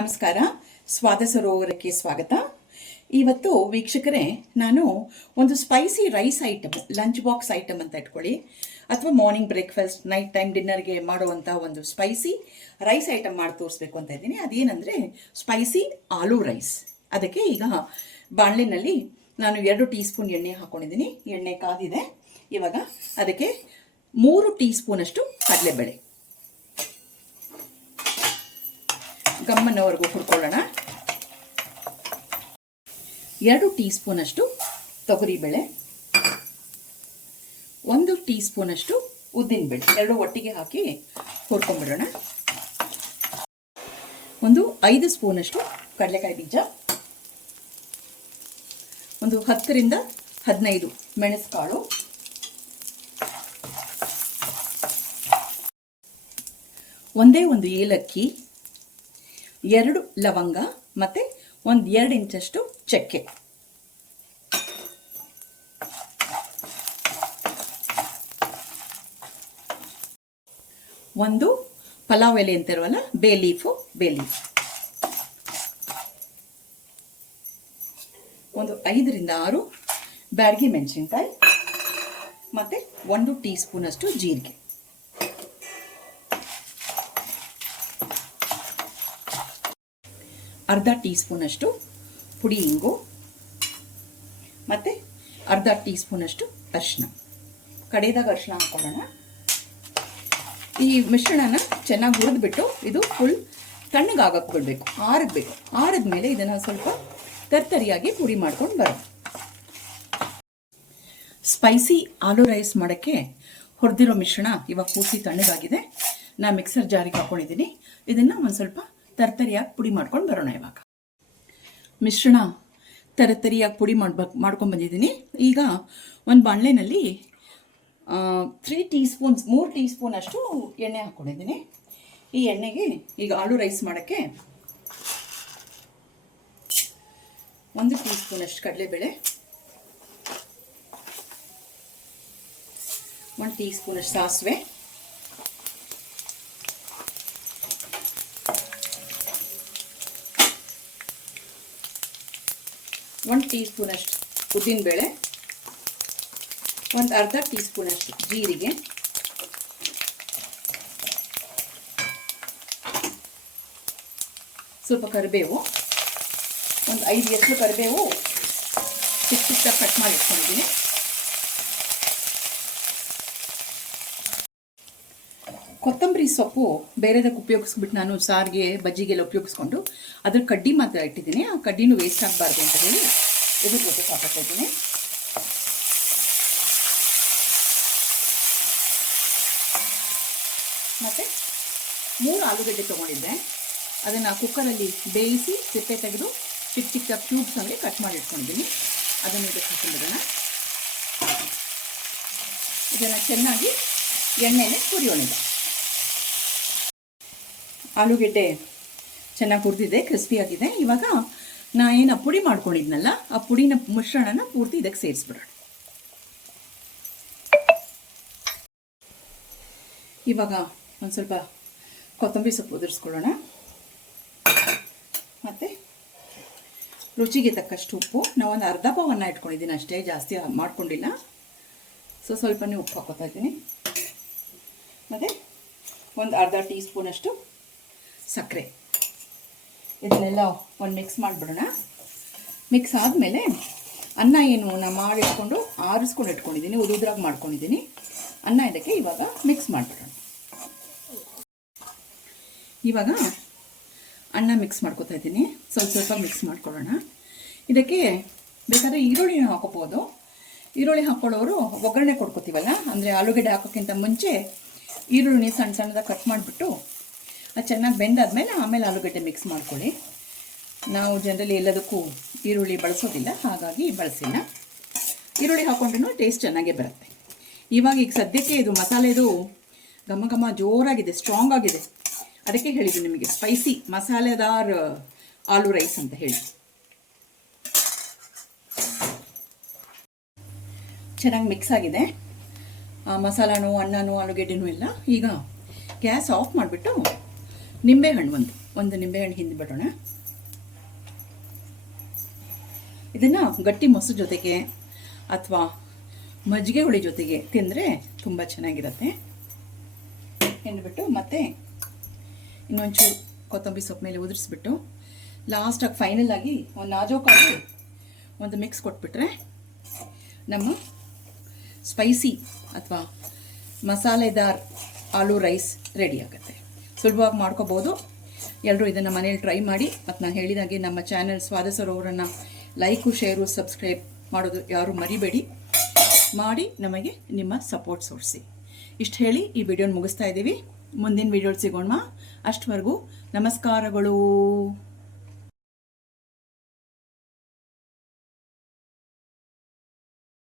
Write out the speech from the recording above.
ನಮಸ್ಕಾರ. ಸ್ವಾದ ಸರೋವರಕ್ಕೆ ಸ್ವಾಗತ. ಇವತ್ತು ವೀಕ್ಷಕರೇ, ನಾನು ಒಂದು spicy rice item, lunch box item ಅಂತ ಇಟ್ಕೊಳ್ಳಿ, ಅಥವಾ ಮಾರ್ನಿಂಗ್ ಬ್ರೇಕ್ಫಾಸ್ಟ್, ನೈಟ್ ಟೈಮ್ ಡಿನ್ನರ್ಗೆ ಮಾಡುವಂಥ ಒಂದು ಸ್ಪೈಸಿ ರೈಸ್ ಐಟಮ್ ಮಾಡಿ ತೋರಿಸ್ಬೇಕು ಅಂತ ಇದ್ದೀನಿ. ಅದೇನೆಂದರೆ ಸ್ಪೈಸಿ ಆಲೂ ರೈಸ್. ಅದಕ್ಕೆ ಈಗ ಬಾಣಲೆನಲ್ಲಿ ನಾನು 2 ಟೀ ಸ್ಪೂನ್ ಎಣ್ಣೆ ಹಾಕ್ಕೊಂಡಿದ್ದೀನಿ. ಎಣ್ಣೆ ಕಾದಿದೆ. ಇವಾಗ ಅದಕ್ಕೆ 3 ಟೀ ಸ್ಪೂನಷ್ಟು ಕಡಲೆಬೇಳೆ ಗಮ್ಮನವರೆಗೂ ಹುರ್ಕೊಳ್ಳೋಣ. 2 ಟೀ ಸ್ಪೂನಷ್ಟು ತೊಗರಿಬೇಳೆ, 1 ಟೀ ಸ್ಪೂನಷ್ಟು ಉದ್ದಿನಬೇಳೆ, 2 ಒಟ್ಟಿಗೆ ಹಾಕಿ ಹುರ್ಕೊಂಡ್ಬಿಡೋಣ. 5 ಸ್ಪೂನಷ್ಟು ಕಡಲೆಕಾಯಿ ಬೀಜ, 10 ರಿಂದ 15 ಮೆಣಸುಕಾಳು, 1 ಏಲಕ್ಕಿ, 2 ಲವಂಗ ಮತ್ತು 2 ಇಂಚಷ್ಟು ಚಕ್ಕೆ, 1 ಪಲಾವ್ ಎಲೆ ಅಂತಿರುವಲ್ಲ, ಬೇ ಲೀಫ್, 5 ರಿಂದ 6 ಬ್ಯಾಡಗಿ ಮೆಣಸಿನಕಾಯಿ ಮತ್ತು 1 ಟೀ ಸ್ಪೂನಷ್ಟು ಜೀರಿಗೆ. ಅರ್ಧ ಟೀ ಸ್ಪೂನಷ್ಟು ಪುಡಿ ಇಂಗು ಮತ್ತು ಅರ್ಧ ಟೀ ಸ್ಪೂನಷ್ಟು ಅರಿಶಿನ. ಕಡೆಯದಾಗ ಅರಿಶಿನ ಹಾಕೊಳ್ಳೋಣ. ಈ ಮಿಶ್ರಣನ ಚೆನ್ನಾಗಿ ಹುರಿದ್ಬಿಟ್ಟು ಇದು ಫುಲ್ ತಣ್ಣಗಾಗಕ್ಕೆ ಬಿಡಬೇಕು, ಆರಿದ್ಬೇಕು. ಆರಿದ ಮೇಲೆ ಇದನ್ನು ಸ್ವಲ್ಪ ತರ್ತರಿಯಾಗಿ ಪುಡಿ ಮಾಡ್ಕೊಂಡು ಬರೋದು. ಸ್ಪೈಸಿ ಆಲೂ ರೈಸ್ ಮಾಡೋಕ್ಕೆ ಹುರಿದಿರೋ ಮಿಶ್ರಣ ಇವಾಗ ಪೂರ್ತಿ ತಣ್ಣಗಾಗಿದೆ. ನಾನು ಮಿಕ್ಸರ್ ಜಾರಿಗೆ ಹಾಕ್ಕೊಂಡಿದ್ದೀನಿ. ಇದನ್ನು ಒಂದು ಸ್ವಲ್ಪ ತರ್ತರಿಯಾಗಿ ಪುಡಿ ಮಾಡ್ಕೊಂಡು ಬರೋಣ. ಇವಾಗ ಮಿಶ್ರಣ ತರ್ತರಿಯಾಗಿ ಪುಡಿ ಮಾಡ್ಕೊಂಡು ಬಂದಿದ್ದೀನಿ. ಈಗ ಒಂದು ಬಾಣಲೆನಲ್ಲಿ 3 ಟೀ ಸ್ಪೂನ್ ಅಷ್ಟು ಎಣ್ಣೆ ಹಾಕ್ಕೊಂಡಿದ್ದೀನಿ. ಈ ಎಣ್ಣೆಗೆ ಈಗ ಆಲೂ ರೈಸ್ ಮಾಡೋಕ್ಕೆ 1 ಟೀ ಸ್ಪೂನಷ್ಟು ಕಡಲೆಬೇಳೆ, 1 ಟೀ ಸ್ಪೂನಷ್ಟು ಸಾಸಿವೆ, 1 ಟೀ ಸ್ಪೂನಷ್ಟು ಉದ್ದಿನಬೇಳೆ, 1 ಅರ್ಧ ಟೀ ಸ್ಪೂನಷ್ಟು ಜೀರಿಗೆ, ಸ್ವಲ್ಪ ಕರಿಬೇವು, 5 ಎಸಳು ಕರಿಬೇವು ಚಿಕ್ಕ ಕಟ್ ಮಾಡಿ ಇಟ್ಕೊಂಡಿದ್ದೀನಿ. ಕೊತ್ತಂಬರಿ ಸೊಪ್ಪು ಬೇರೆದಕ್ಕೆ ಉಪಯೋಗಿಸ್ಬಿಟ್ಟು ನಾನು ಸಾರಿಗೆ ಬಜ್ಜಿಗೆಲ್ಲ ಉಪಯೋಗಿಸ್ಕೊಂಡು ಅದ್ರ ಕಡ್ಡಿ ಮಾತ್ರ ಇಟ್ಟಿದ್ದೀನಿ. ಆ ಕಡ್ಡಿನೂ ವೇಸ್ಟ್ ಆಗಬಾರ್ದು ಅಂತ ಹೇಳಿ ಇದ್ರ ಜೊತೆ ಹಾಕಿದ್ದೀನಿ. ಮತ್ತು 3 ಆಲೂಗಡ್ಡೆ ತೊಗೊಂಡಿದ್ದೆ. ಅದನ್ನು ಕುಕ್ಕರಲ್ಲಿ ಬೇಯಿಸಿ ಸಿಪ್ಪೆ ತೆಗೆದು ಚಿಕ್ಕ ಕ್ಯೂಬ್ಸ್ ಹಂಗೆ ಕಟ್ ಮಾಡಿ ಇಟ್ಕೊಂಡಿದ್ದೀನಿ. ಅದನ್ನು ಇದಕ್ಕೆ ಹಾಕೊಂಡಿರೋಣ. ಇದನ್ನು ಚೆನ್ನಾಗಿ ಎಣ್ಣೆಲೆ ಹುರಿಯೋಣ. ಆಲೂಗೆಡ್ಡೆ ಚೆನ್ನಾಗಿ ಹುರಿದಿದೆ, ಕ್ರಿಸ್ಪಿಯಾಗಿದೆ. ಇವಾಗ ಏನು ಪುಡಿ ಮಾಡ್ಕೊಂಡಿದ್ನಲ್ಲ, ಆ ಪುಡಿನ ಮಿಶ್ರಣನ ಪೂರ್ತಿ ಇದಕ್ಕೆ ಸೇರಿಸ್ಬಿಡೋಣ. ಇವಾಗ ಒಂದು ಸ್ವಲ್ಪ ಕೊತ್ತಂಬರಿ ಸೊಪ್ಪು ಉದುರಿಸ್ಕೊಳ್ಳೋಣ. ಮತ್ತು ರುಚಿಗೆ ತಕ್ಕಷ್ಟು ಉಪ್ಪು. ನಾವೊಂದು ಅರ್ಧ ಪಾವನ್ನ ಇಟ್ಕೊಂಡಿದ್ದೀನಿ ಅಷ್ಟೇ, ಜಾಸ್ತಿ ಮಾಡ್ಕೊಂಡಿಲ್ಲ. ಸ್ವಲ್ಪನೇ ಉಪ್ಪು ಹಾಕೋತಾ ಇದ್ದೀನಿ. ಮತ್ತು ಒಂದು ಅರ್ಧ ಟೀ ಸ್ಪೂನಷ್ಟು ಸಕ್ಕರೆ. ಇದನ್ನೆಲ್ಲ ಒಂದು ಮಿಕ್ಸ್ ಮಾಡಿಬಿಡೋಣ. ಮಿಕ್ಸ್ ಆದಮೇಲೆ ಅನ್ನ ಏನು ನಾನು ಮಾಡಿಟ್ಕೊಂಡು ಆರಿಸ್ಕೊಂಡು ಇಟ್ಕೊಂಡಿದ್ದೀನಿ, ಉದುದ್ರಾಗಿ ಮಾಡ್ಕೊಂಡಿದ್ದೀನಿ. ಅನ್ನ ಇದಕ್ಕೆ ಇವಾಗ ಮಿಕ್ಸ್ ಮಾಡಿಬಿಡೋಣ. ಇವಾಗ ಅನ್ನ ಮಿಕ್ಸ್ ಮಾಡ್ಕೊತಾ ಇದ್ದೀನಿ. ಸ್ವಲ್ಪ ಮಿಕ್ಸ್ ಮಾಡ್ಕೊಳ್ಳೋಣ. ಇದಕ್ಕೆ ಬೇಕಾದರೆ ಈರುಳ್ಳಿನ ಹಾಕೋಬೋದು. ಈರುಳ್ಳಿ ಹಾಕ್ಕೊಳ್ಳೋರು ಒಗ್ಗರಣೆ ಕೊಡ್ಕೊತೀವಲ್ಲ, ಅಂದರೆ ಆಲೂಗಡ್ಡೆ ಹಾಕೋಕ್ಕಿಂತ ಮುಂಚೆ ಈರುಳ್ಳಿ ಸಣ್ಣದಾಗಿ ಕಟ್ ಮಾಡಿಬಿಟ್ಟು ಅದು ಚೆನ್ನಾಗಿ ಬೆಂದಾದ್ಮೇಲೆ ಆಮೇಲೆ ಆಲೂಗಡ್ಡೆ ಮಿಕ್ಸ್ ಮಾಡ್ಕೊಳ್ಳಿ. ನಾವು ಜನರಲಿ ಎಲ್ಲದಕ್ಕೂ ಈರುಳ್ಳಿ ಬಳಸೋದಿಲ್ಲ, ಹಾಗಾಗಿ ಬಳಸಿಲ್ಲ. ಈರುಳ್ಳಿ ಹಾಕ್ಕೊಂಡ್ರೂ ಟೇಸ್ಟ್ ಚೆನ್ನಾಗೇ ಬರುತ್ತೆ. ಈಗ ಸದ್ಯಕ್ಕೆ ಇದು ಮಸಾಲೆದು ಘಮ ಜೋರಾಗಿದೆ, ಸ್ಟ್ರಾಂಗ್ ಆಗಿದೆ. ಅದಕ್ಕೆ ಹೇಳಿದ್ದು ನಿಮಗೆ ಸ್ಪೈಸಿ ಮಸಾಲೆದಾರ್ ಆಲೂ ರೈಸ್ ಅಂತ ಹೇಳಿ. ಚೆನ್ನಾಗಿ ಮಿಕ್ಸ್ ಆಗಿದೆ ಮಸಾಲಾನು, ಅನ್ನನೂ, ಆಲೂಗೆಡ್ಡೆನೂ ಎಲ್ಲ. ಈಗ ಗ್ಯಾಸ್ ಆಫ್ ಮಾಡಿಬಿಟ್ಟು ನಿಂಬೆಹಣ್ಣು ಒಂದು ನಿಂಬೆಹಣ್ಣು ಹಿಂಡಿಬಿಡೋಣ. ಇದನ್ನು ಗಟ್ಟಿ ಮೊಸರು ಜೊತೆಗೆ ಅಥವಾ ಮಜ್ಜಿಗೆ ಹುಳಿ ಜೊತೆಗೆ ತಿಂದರೆ ತುಂಬ ಚೆನ್ನಾಗಿರುತ್ತೆ. ಹಿಂಡಿಬಿಟ್ಟು ಮತ್ತೆ ಇನ್ನೊಂಚೂರು ಕೊತ್ತಂಬರಿ ಸೊಪ್ಪು ಮೇಲೆ ಉದುರಿಸ್ಬಿಟ್ಟು ಲಾಸ್ಟಾಗಿ ಫೈನಲ್ ಆಗಿ ಒಂದು ನಾಜೂಕಾಗಿ ಒಂದು ಮಿಕ್ಸ್ ಕೊಟ್ಬಿಟ್ರೆ ನಮ್ಮ ಸ್ಪೈಸಿ ಅಥವಾ ಮಸಾಲೆದಾರ್ ಆಲೂ ರೈಸ್ ರೆಡಿ ಆಗುತ್ತೆ. ಸುಲಭವಾಗಿ ಮಾಡ್ಕೋಬೋದು. ಎಲ್ಲರೂ ಇದನ್ನು ಮನೇಲಿ ಟ್ರೈ ಮಾಡಿ. ಮತ್ತು ನಾನು ಹೇಳಿದಾಗೆ ನಮ್ಮ ಚಾನೆಲ್ ಸ್ವಾದ ಸರೋವರನ್ನು ಲೈಕು, ಶೇರು, ಸಬ್ಸ್ಕ್ರೈಬ್ ಮಾಡೋದು ಯಾರು ಮರಿಬೇಡಿ. ಮಾಡಿ ನಮಗೆ ನಿಮ್ಮ ಸಪೋರ್ಟ್ ತೋರಿಸಿ. ಇಷ್ಟು ಹೇಳಿ ಈ ವಿಡಿಯೋನ ಮುಗಿಸ್ತಾ ಇದ್ದೀವಿ. ಮುಂದಿನ ವಿಡಿಯೋ ಸಿಗೋಣ. ಅಷ್ಟವರೆಗೂ ನಮಸ್ಕಾರಗಳು.